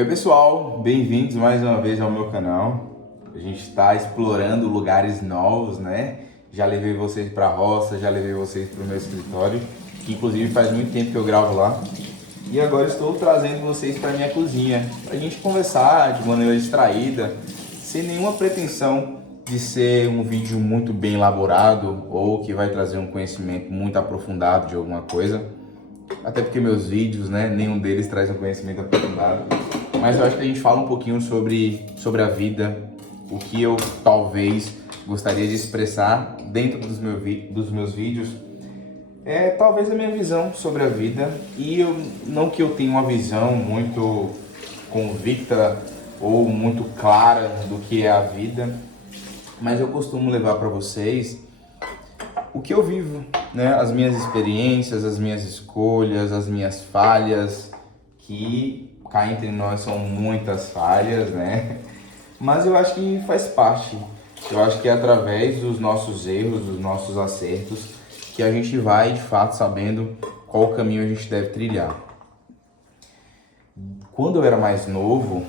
Oi pessoal, bem-vindos mais uma vez ao meu canal. A gente está explorando lugares novos, né? Já levei vocês para a roça, já levei vocês para o meu escritório, que inclusive faz muito tempo que eu gravo lá. E agora estou trazendo vocês para minha cozinha, para a gente conversar de maneira distraída, sem nenhuma pretensão de ser um vídeo muito bem elaborado ou que vai trazer um conhecimento muito aprofundado de alguma coisa. Até porque meus vídeos, né, nenhum deles traz um conhecimento aprofundado. Mas eu acho que a gente fala um pouquinho sobre a vida, o que eu talvez gostaria de expressar dentro dos meus vídeos. Talvez a minha visão sobre a vida, e não que eu tenha uma visão muito convicta ou muito clara do que é a vida, mas eu costumo levar para vocês o que eu vivo, né? As minhas experiências, as minhas escolhas, as minhas falhas, que cá entre nós são muitas falhas, né? Mas eu acho que faz parte. Eu acho que é através dos nossos erros, dos nossos acertos, que a gente vai de fato sabendo qual caminho a gente deve trilhar. Quando eu era mais novo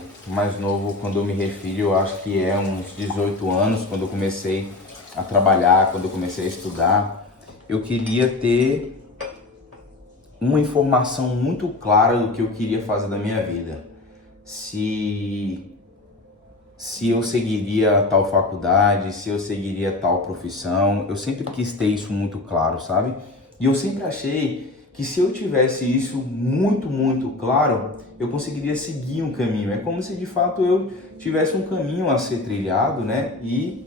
quando eu me refiro, eu acho que é uns 18 anos, quando eu comecei a trabalhar, quando eu comecei a estudar, eu queria ter uma informação muito clara do que eu queria fazer da minha vida. Se eu seguiria tal faculdade, se eu seguiria tal profissão, eu sempre quis ter isso muito claro, sabe? E eu sempre achei que se eu tivesse isso muito claro, eu conseguiria seguir um caminho. É como se de fato eu tivesse um caminho a ser trilhado, né? E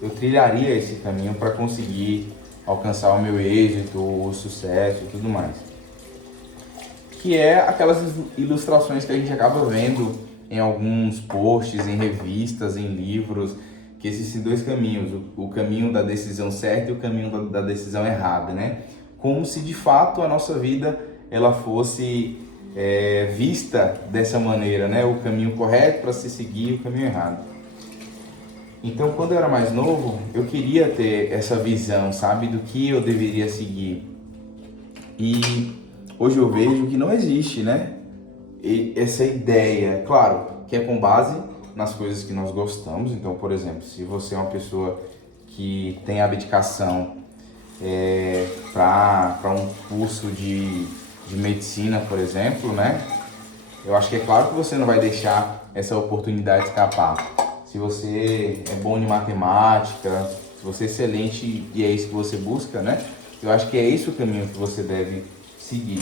eu trilharia esse caminho para conseguir alcançar o meu êxito, o sucesso e tudo mais. Que é aquelas ilustrações que a gente acaba vendo em alguns posts, em revistas, em livros, que existem dois caminhos, o caminho da decisão certa e o caminho da decisão errada, né? Como se de fato a nossa vida ela fosse vista dessa maneira, né? O caminho correto para se seguir e o caminho errado. Então, quando eu era mais novo, eu queria ter essa visão, sabe, do que eu deveria seguir. E hoje eu vejo que não existe, né? Essa ideia, claro, que é com base nas coisas que nós gostamos. Então, por exemplo, se você é uma pessoa que tem abdicação para um curso de medicina, por exemplo, né? Eu acho que é claro que você não vai deixar essa oportunidade escapar. Se você é bom em matemática, se você é excelente e é isso que você busca, né? Eu acho que é esse o caminho que você deve seguir.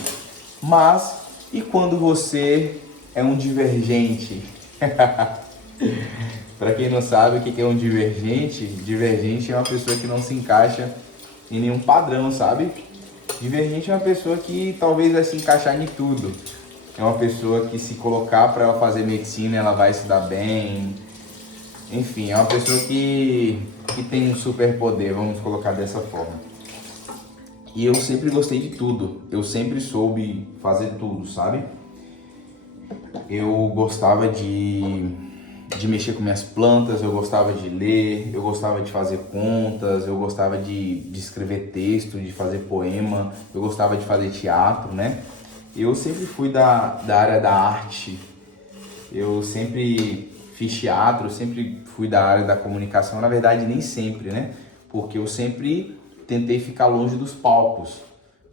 Mas, e quando você é um divergente? Para quem não sabe o que é um divergente, divergente é uma pessoa que não se encaixa em nenhum padrão, sabe? Divergente é uma pessoa que talvez vai se encaixar em tudo. É uma pessoa que, se colocar para ela fazer medicina, ela vai se dar bem. Enfim, é uma pessoa que tem um superpoder, vamos colocar dessa forma. E eu sempre gostei de tudo, eu sempre soube fazer tudo, sabe? Eu gostava de mexer com minhas plantas, eu gostava de ler, eu gostava de fazer contas, eu gostava de escrever texto, de fazer poema, eu gostava de fazer teatro, né? Eu sempre fui da área da arte, eu sempre fiz teatro, eu sempre fui da área da comunicação, na verdade nem sempre, né? Porque eu sempre tentei ficar longe dos palcos.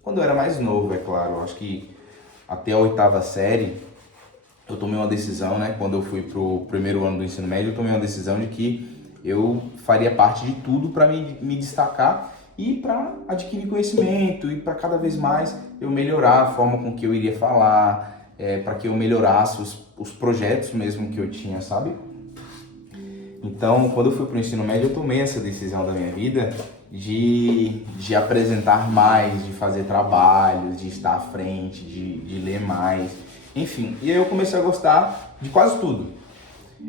Quando eu era mais novo, é claro, eu acho que até a 8ª série, eu tomei uma decisão, né? Quando eu fui pro primeiro ano do ensino médio, eu tomei uma decisão de que eu faria parte de tudo para me destacar e para adquirir conhecimento e para cada vez mais eu melhorar a forma com que eu iria falar, para que eu melhorasse os projetos mesmo que eu tinha, sabe? Então, quando eu fui para o ensino médio, eu tomei essa decisão da minha vida de apresentar mais, de fazer trabalhos, de estar à frente, de ler mais, enfim. E aí eu comecei a gostar de quase tudo.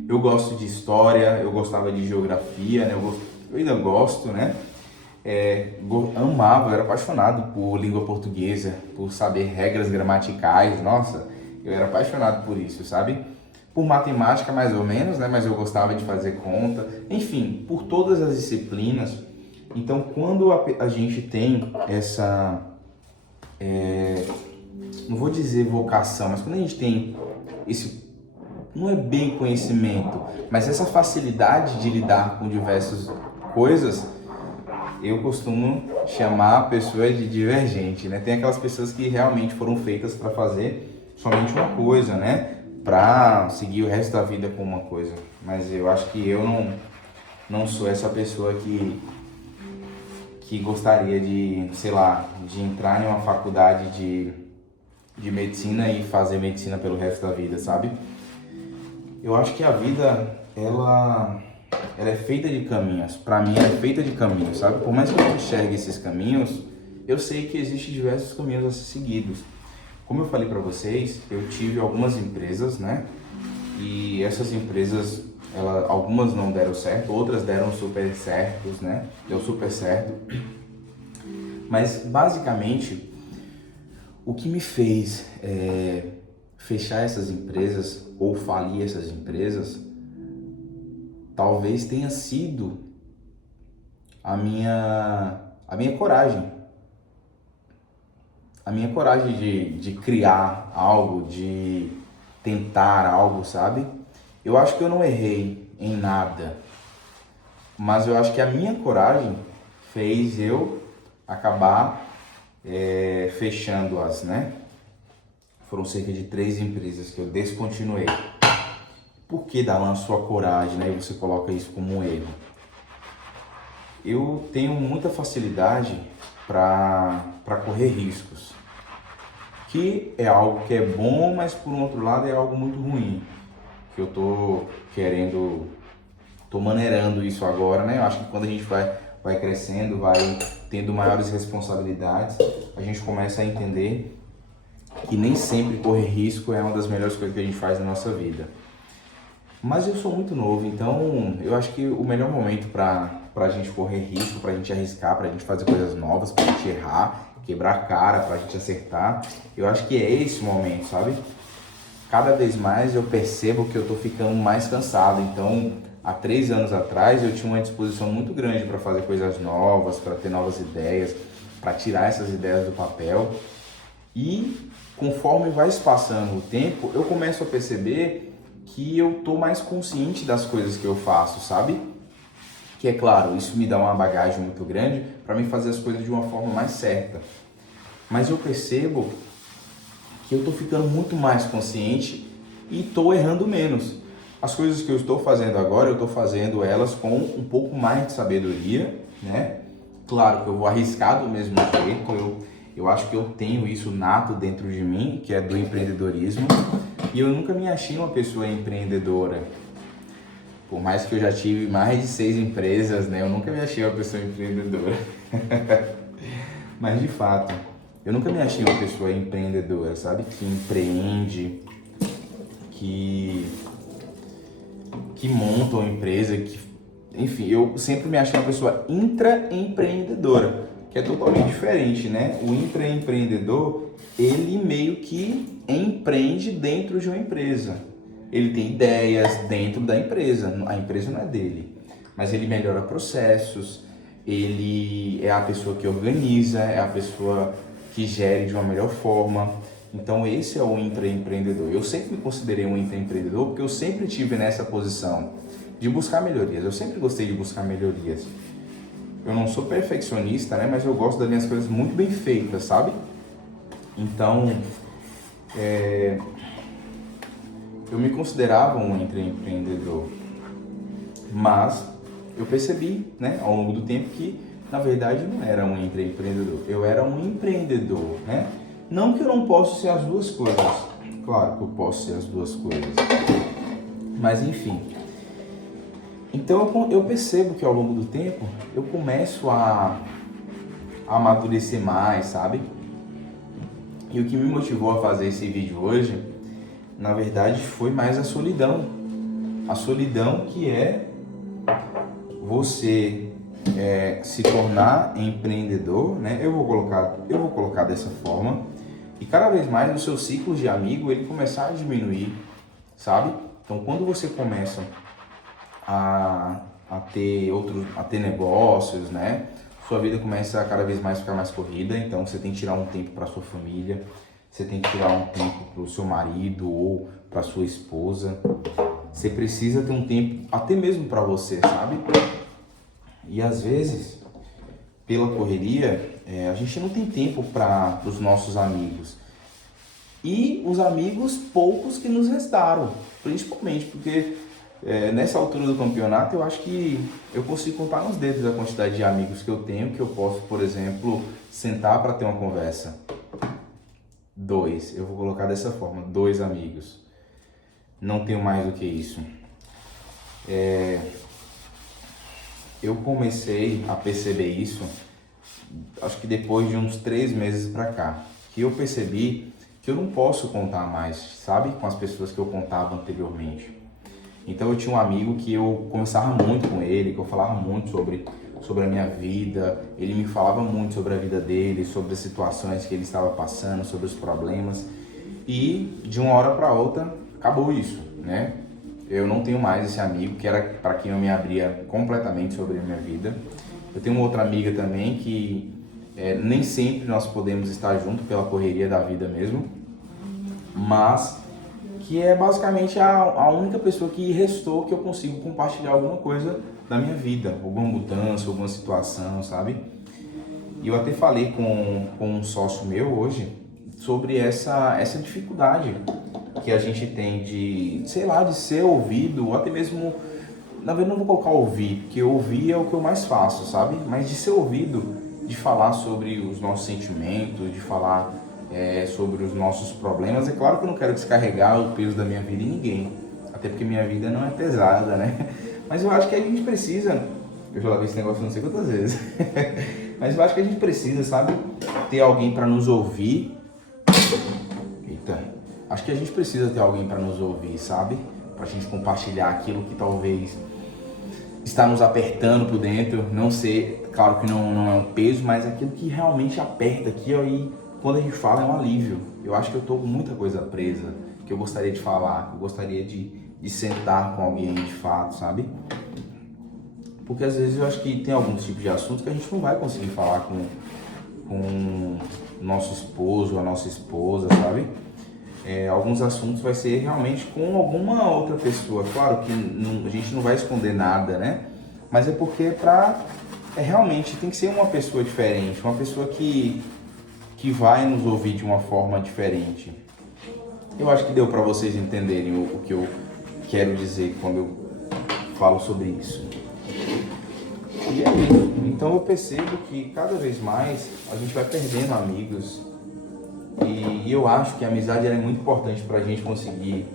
Eu gosto de história, eu gostava de geografia, né? Eu ainda gosto, né? Amava, eu era apaixonado por língua portuguesa, por saber regras gramaticais, nossa, eu era apaixonado por isso, sabe? Por matemática mais ou menos, né? Mas eu gostava de fazer conta, enfim, por todas as disciplinas. Então, quando a gente tem essa, não vou dizer vocação, mas quando a gente tem não é bem conhecimento, mas essa facilidade de lidar com diversas coisas, eu costumo chamar a pessoa de divergente, né? Tem aquelas pessoas que realmente foram feitas para fazer somente uma coisa, né? Para seguir o resto da vida com uma coisa. Mas eu acho que eu não sou essa pessoa que gostaria de, sei lá, de entrar em uma faculdade de medicina e fazer medicina pelo resto da vida, sabe? Eu acho que a vida, ela é feita de caminhos. Para mim, ela é feita de caminhos, sabe? Por mais que eu não enxergue esses caminhos, eu sei que existem diversos caminhos a ser seguidos. Como eu falei para vocês, eu tive algumas empresas, né? E essas empresas, algumas não deram certo, outras deram super certos, né? Deu super certo. Mas, basicamente, o que me fez fechar essas empresas ou falir essas empresas, talvez tenha sido a minha coragem. A minha coragem de criar algo, de tentar algo, sabe? Eu acho que eu não errei em nada, mas eu acho que a minha coragem fez eu acabar fechando-as, né? Foram cerca de 3 empresas que eu descontinuei. Por que, Darlan, sua coragem, né? E você coloca isso como um erro? Eu tenho muita facilidade para correr riscos, que é algo que é bom, mas por um outro lado é algo muito ruim, que eu tô maneirando isso agora, né? Eu acho que quando a gente vai crescendo, vai tendo maiores responsabilidades, a gente começa a entender que nem sempre correr risco é uma das melhores coisas que a gente faz na nossa vida. Mas eu sou muito novo, então eu acho que o melhor momento pra gente correr risco, pra gente arriscar, pra gente fazer coisas novas, pra gente errar, quebrar a cara, pra gente acertar, eu acho que é esse momento, sabe? Cada vez mais eu percebo que eu tô ficando mais cansado, então há 3 anos atrás eu tinha uma disposição muito grande para fazer coisas novas, para ter novas ideias, para tirar essas ideias do papel, e conforme vai se passando o tempo, eu começo a perceber que eu tô mais consciente das coisas que eu faço, sabe? Que é claro, isso me dá uma bagagem muito grande para mim fazer as coisas de uma forma mais certa. Mas eu percebo que eu tô ficando muito mais consciente e tô errando menos. As coisas que eu estou fazendo agora, eu tô fazendo elas com um pouco mais de sabedoria, né? Claro que eu vou arriscar do mesmo jeito, eu acho que eu tenho isso nato dentro de mim, que é do empreendedorismo. E eu nunca me achei uma pessoa empreendedora. Por mais que eu já tive mais de 6 empresas, né? Eu nunca me achei uma pessoa empreendedora. Mas de fato, eu nunca me achei uma pessoa empreendedora, sabe? Que empreende, que monta uma empresa, enfim, eu sempre me achei uma pessoa intraempreendedora, que é totalmente diferente, né? O intraempreendedor, ele meio que empreende dentro de uma empresa. Ele tem ideias dentro da empresa, a empresa não é dele, mas ele melhora processos, ele é a pessoa que organiza, é a pessoa que gere de uma melhor forma. Então esse é o intraempreendedor. Eu sempre me considerei um intraempreendedor porque eu sempre tive nessa posição de buscar melhorias. Eu sempre gostei de buscar melhorias. Eu não sou perfeccionista, né? Mas eu gosto das minhas coisas muito bem feitas, sabe? Então, eu me considerava um intraempreendedor. Mas eu percebi, né, ao longo do tempo que, na verdade, não era um intraempreendedor. Eu era um empreendedor, né? Não que eu não possa ser as duas coisas. Claro que eu posso ser as duas coisas. Mas, enfim. Então, eu percebo que ao longo do tempo, eu começo a amadurecer mais, sabe? E o que me motivou a fazer esse vídeo hoje, na verdade, foi mais a solidão. A solidão que é você se tornar empreendedor, né? Eu vou colocar dessa forma. E cada vez mais o seu ciclo de amigo, ele começar a diminuir, sabe? Então, quando você começa a ter negócios, né? Sua vida começa a cada vez mais ficar mais corrida, então você tem que tirar um tempo para sua família, você tem que tirar um tempo para o seu marido ou para sua esposa. Você precisa ter um tempo até mesmo para você, sabe? E às vezes, pela correria, a gente não tem tempo para os nossos amigos. E os amigos poucos que nos restaram, principalmente porque nessa altura do campeonato eu acho que eu consigo contar nos dedos a quantidade de amigos que eu tenho, que eu posso, por exemplo, sentar para ter uma conversa. 2, eu vou colocar dessa forma, 2 amigos. Não tenho mais do que isso. Eu comecei a perceber isso, acho que depois de uns 3 meses pra cá, que eu percebi que eu não posso contar mais, sabe, com as pessoas que eu contava anteriormente. Então eu tinha um amigo que eu conversava muito com ele, que eu falava muito sobre a minha vida, ele me falava muito sobre a vida dele, sobre as situações que ele estava passando, sobre os problemas, e de uma hora para outra acabou isso, né? Eu não tenho mais esse amigo, que era para quem eu me abria completamente sobre a minha vida. Eu tenho uma outra amiga também que nem sempre nós podemos estar juntos pela correria da vida mesmo, mas que é basicamente a única pessoa que restou que eu consigo compartilhar alguma coisa da minha vida, alguma mudança, alguma situação, sabe? E eu até falei com um sócio meu hoje sobre essa dificuldade que a gente tem de, sei lá, de ser ouvido, ou até mesmo, na verdade não vou colocar ouvir, porque ouvir é o que eu mais faço, sabe? Mas de ser ouvido, de falar sobre os nossos sentimentos, de falar sobre os nossos problemas. É claro que eu não quero descarregar o peso da minha vida em ninguém, até porque minha vida não é pesada, né? Mas eu acho que a gente precisa, eu já lavei esse negócio não sei quantas vezes, mas eu acho que a gente precisa, sabe, ter alguém para nos ouvir. Acho que a gente precisa ter alguém para nos ouvir, sabe? Pra gente compartilhar aquilo que talvez está nos apertando por dentro. Não ser, claro que não é um peso, mas aquilo que realmente aperta aqui, ó, e quando a gente fala é um alívio. Eu acho que eu tô com muita coisa presa, que eu gostaria de falar, que eu gostaria de sentar com alguém de fato, sabe? Porque às vezes eu acho que tem alguns tipos de assuntos que a gente não vai conseguir falar com nosso esposo ou a nossa esposa, sabe? Alguns assuntos vai ser realmente com alguma outra pessoa. Claro que a gente não vai esconder nada, né? Mas é porque realmente tem que ser uma pessoa diferente, uma pessoa que vai nos ouvir de uma forma diferente. Eu acho que deu para vocês entenderem o que eu quero dizer quando eu falo sobre isso. E é isso. Então eu percebo que cada vez mais a gente vai perdendo amigos. E eu acho que a amizade é muito importante pra gente conseguir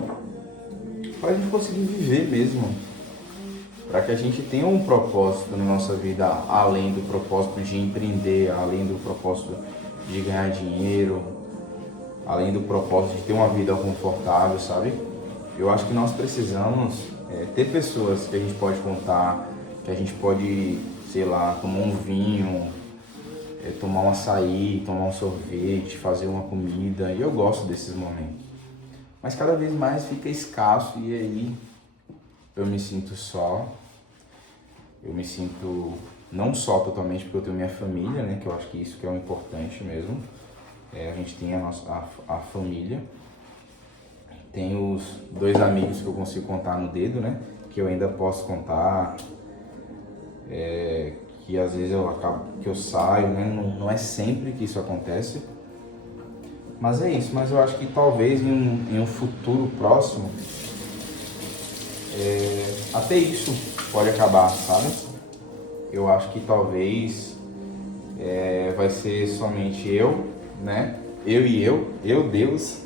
viver mesmo. Para que a gente tenha um propósito na nossa vida, além do propósito de empreender, além do propósito de ganhar dinheiro, além do propósito de ter uma vida confortável, sabe? Eu acho que nós precisamos ter pessoas que a gente pode contar, que a gente pode, sei lá, tomar um vinho, tomar um açaí, tomar um sorvete, fazer uma comida, e eu gosto desses momentos. Mas cada vez mais fica escasso e aí eu me sinto só. Eu me sinto não só totalmente porque eu tenho minha família, né, que eu acho que isso que é o importante mesmo. A gente tem a família. Tem os 2 amigos que eu consigo contar no dedo, né, que eu ainda posso contar. Que às vezes eu saio, né? Não é sempre que isso acontece. Mas é isso, mas eu acho que talvez em um futuro próximo, até isso pode acabar, sabe? Eu acho que talvez vai ser somente eu, né? Eu, Deus,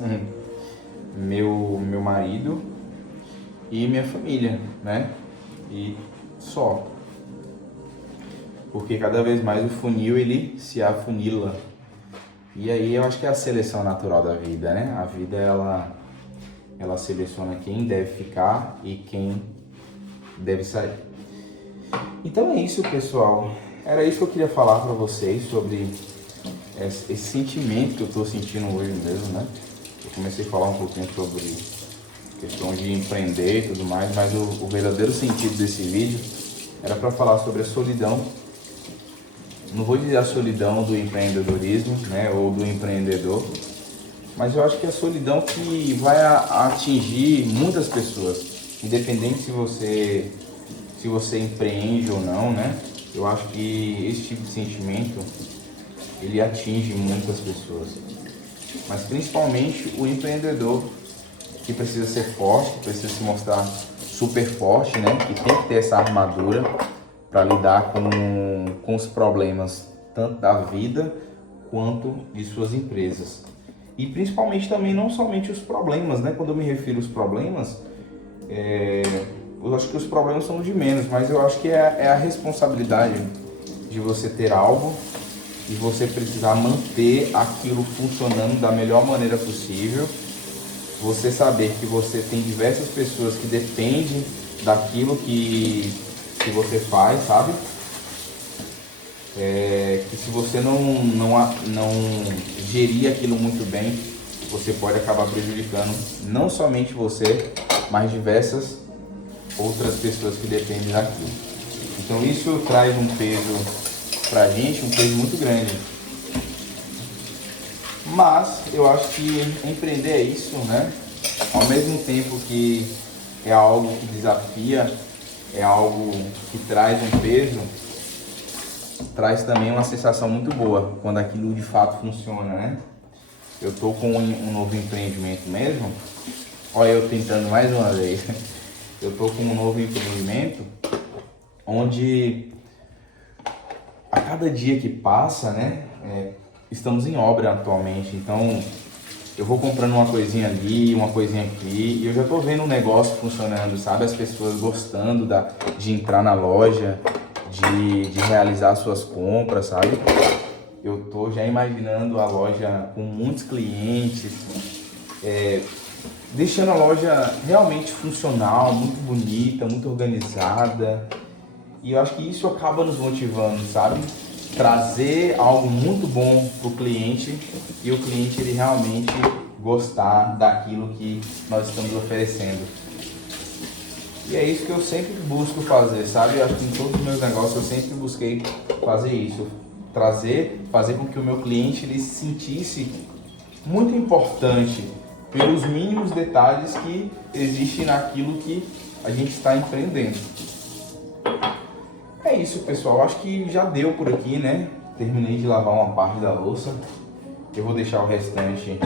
meu marido e minha família, né? E só. Porque cada vez mais o funil ele se afunila. E aí eu acho que é a seleção natural da vida, né? A vida ela seleciona quem deve ficar e quem deve sair. Então é isso, pessoal. Era isso que eu queria falar para vocês sobre esse sentimento que eu estou sentindo hoje mesmo, né? Eu comecei a falar um pouquinho sobre questão de empreender e tudo mais, mas o verdadeiro sentido desse vídeo era para falar sobre a solidão. Não vou dizer a solidão do empreendedorismo, né, ou do empreendedor, mas eu acho que é a solidão que vai atingir muitas pessoas, independente se você empreende ou não, né? Eu acho que esse tipo de sentimento, ele atinge muitas pessoas, mas principalmente o empreendedor, que precisa ser forte, que precisa se mostrar super forte, né? Que tem que ter essa armadura para lidar com os problemas, tanto da vida quanto de suas empresas. E principalmente também, não somente os problemas, né? Quando eu me refiro aos problemas, eu acho que os problemas são de menos, mas eu acho que é a responsabilidade de você ter algo e você precisar manter aquilo funcionando da melhor maneira possível. Você saber que você tem diversas pessoas que dependem daquilo que você faz, sabe? Que se você não gerir aquilo muito bem, você pode acabar prejudicando não somente você, mas diversas outras pessoas que dependem daquilo. Então isso traz um peso pra gente, um peso muito grande. Mas eu acho que empreender é isso, né? Ao mesmo tempo que é algo que desafia, é algo que traz um peso, traz também uma sensação muito boa quando aquilo de fato funciona, né? Eu tô com um novo empreendimento mesmo. Olha eu tentando mais uma vez. Eu tô com um novo empreendimento onde a cada dia que passa, né? Estamos em obra atualmente, então eu vou comprando uma coisinha ali, uma coisinha aqui, e eu já tô vendo o negócio funcionando, sabe? As pessoas gostando de entrar na loja, de realizar suas compras, sabe? Eu tô já imaginando a loja com muitos clientes, deixando a loja realmente funcional, muito bonita, muito organizada. E eu acho que isso acaba nos motivando, sabe? Trazer algo muito bom para o cliente e o cliente ele realmente gostar daquilo que nós estamos oferecendo. E é isso que eu sempre busco fazer, sabe? Eu acho que em todos os meus negócios eu sempre busquei fazer isso. Fazer com que o meu cliente ele se sentisse muito importante pelos mínimos detalhes que existem naquilo que a gente está empreendendo. É isso, pessoal. Acho que já deu por aqui, né? Terminei de lavar uma parte da louça. Eu vou deixar o restante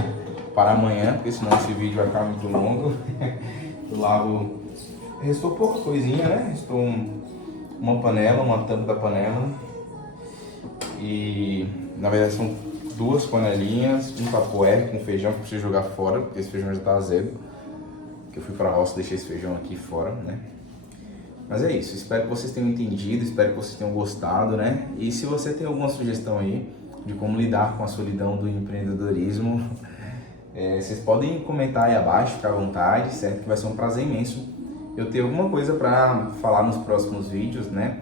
para amanhã, porque senão esse vídeo vai ficar muito longo. Eu lavo... Restou pouca coisinha, né? Restou uma panela, uma tampa da panela. E, na verdade, são 2 panelinhas, um tapoé com feijão que eu preciso jogar fora, porque esse feijão já tá azedo. Que eu fui pra roça e deixei esse feijão aqui fora, né? Mas é isso, espero que vocês tenham entendido, espero que vocês tenham gostado, né? E se você tem alguma sugestão aí de como lidar com a solidão do empreendedorismo, vocês podem comentar aí abaixo, fica à vontade, certo? Que vai ser um prazer imenso eu ter alguma coisa para falar nos próximos vídeos, né?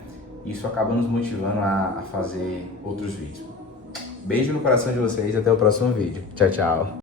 Isso acaba nos motivando a fazer outros vídeos. Beijo no coração de vocês e até o próximo vídeo. Tchau, tchau!